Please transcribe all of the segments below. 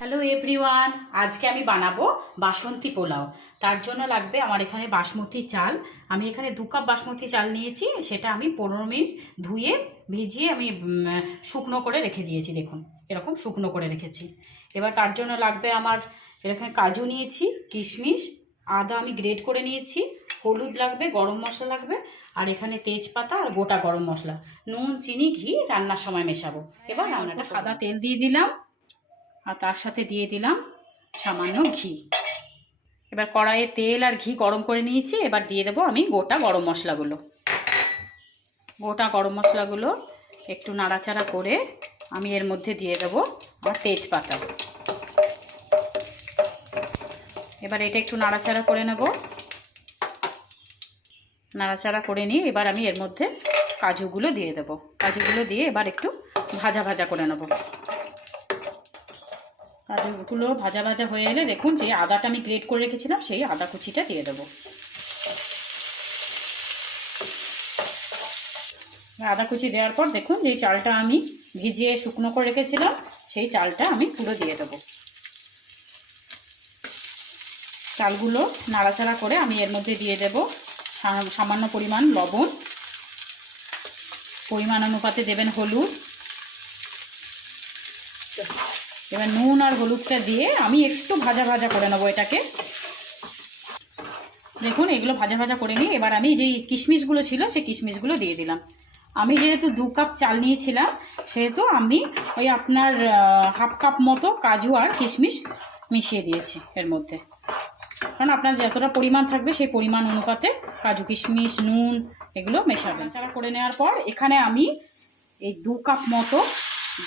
Hello everyone, আজকে আমি বানাবো বাসন্তী পোলাও। তার জন্য লাগবে আমার এখানে বাসমতি চাল। আমি এখানে 2 কাপ বাসমতি চাল নিয়েছি। সেটা আমি 15 মিনিট ধুয়ে ভিজিয়ে আমি শুকনো করে রেখে দিয়েছি। দেখুন এরকম শুকনো করে রেখেছি। এবার তার জন্য লাগবে আমার এখানে কাজু নিয়েছি, কিশমিশ, আদা আমি গ্রেট করে নিয়েছি, হলুদ লাগবে, গরম মশলা লাগবে, আর এখানে তেজপাতা আর গোটা গরম মশলা, নুন, চিনি, ঘি রান্নার সময় মেশাবো। এবার রান্নাটা সাদা তেল দিয়ে দিলাম আর তার সাথে দিয়ে দিলাম সামান্য ঘি। এবার কড়াইয়ে তেল আর ঘি গরম করে নিয়েছি। এবার দিয়ে দেবো আমি গোটা গরম মশলাগুলো। একটু নাড়াচাড়া করে আমি এর মধ্যে দিয়ে দেবো আমার তেজপাতা। এবার এটা একটু নাড়াচাড়া করে নেব। নাড়াচাড়া করে নিয়ে এবার আমি এর মধ্যে কাজুগুলো দিয়ে দেবো। কাজুগুলো দিয়ে এবার একটু ভাজা ভাজা করে নেব। কাজুগুলো ভাজা ভাজা হয়ে এলে দেখুন যে আদাটা আমি গ্রেট করে রেখেছিলাম সেই আদা কুচিটা দিয়ে দেবো। আদা কুচি দেওয়ার পর দেখুন যে চালটা আমি ভিজিয়ে শুকনো করে রেখেছিলাম সেই চালটা আমি পুরো দিয়ে দেবো। চালগুলো নাড়াচাড়া করে আমি এর মধ্যে দিয়ে দেবো সামান্য পরিমাণ লবণ, পরিমাণ অনুপাতে দেবেন হলুদ। এবার নুন আর হলুদটা দিয়ে আমি একটু ভাজা ভাজা করে নেবো এটাকে। দেখুন এগুলো ভাজা ভাজা করে নিই। এবার আমি যেই কিশমিশগুলো ছিল সেই কিশমিশগুলো দিয়ে দিলাম। আমি যেহেতু 2 কাপ চাল নিয়েছিলাম সেহেতু আমি ওই আপনার হাফ কাপ মতো কাজু আর কিশমিশ মিশিয়ে দিয়েছি এর মধ্যে। কারণ আপনার যতটা পরিমাণ থাকবে সেই পরিমাণ অনুপাতে কাজু, কিশমিশ, নুন এগুলো মেশাবেন। নাড়াচাড়া করে নেওয়ার পর এখানে আমি এই 2 কাপ মতো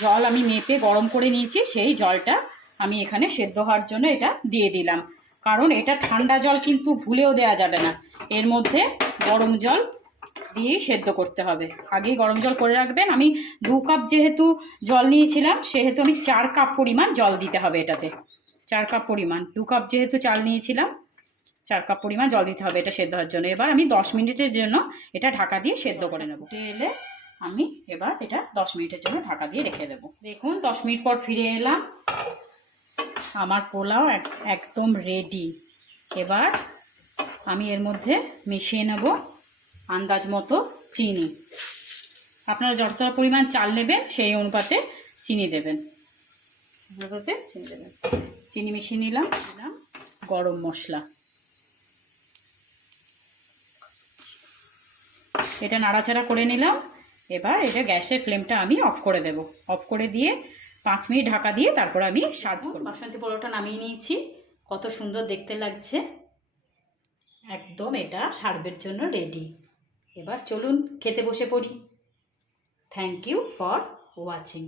জল আমি মেপে গরম করে নিয়েছি। সেই জলটা আমি এখানে সেদ্ধ হওয়ার জন্য এটা দিয়ে দিলাম। কারণ এটা ঠান্ডা জল কিন্তু ভুলেও দেওয়া যাবে না, এর মধ্যে গরম জল দিয়েই সেদ্ধ করতে হবে। আগেই গরম জল করে রাখবেন। আমি 2 কাপ যেহেতু জল নিয়েছিলাম সেহেতু আমি 4 কাপ পরিমাণ জল দিতে হবে এটাতে। 4 কাপ পরিমাণ, 2 কাপ যেহেতু চাল নিয়েছিলাম 4 কাপ পরিমাণ জল দিতে হবে এটা সেদ্ধ হওয়ার জন্য। এবার আমি 10 মিনিটের জন্য এটা ঢাকা দিয়ে সেদ্ধ করে নেব। ফুটে এলে আমি এবার এটা 10 মিনিটের জন্য ঢাকা দিয়ে রেখে দেব। দেখুন 10 মিনিট পর ফিরে এলাম। আমার পোলাও একদম রেডি। এবার আমি এর মধ্যে মিশিয়ে নেব আন্দাজ মতো চিনি। আপনারা যতটা পরিমাণ চাল নেবেন সেই অনুপাতে চিনি দেবেন। চিনি মিশিয়ে নিলাম। দিলাম গরম মশলা। এটা নাড়াচাড়া করে নিলাম। এবার এটা গ্যাসের ফ্লেমটা আমি অফ করে দেব। অফ করে দিয়ে 5 মিনিট ঢাকা দিয়ে তারপর আমি সার্ভ করব। বাসন্তী পোলাওটা নামিয়ে নিয়েছি। কত সুন্দর দেখতে লাগছে। একদম এটা সার্ভের জন্য রেডি। এবার চলুন খেতে বসে পড়ি। Thank you for watching.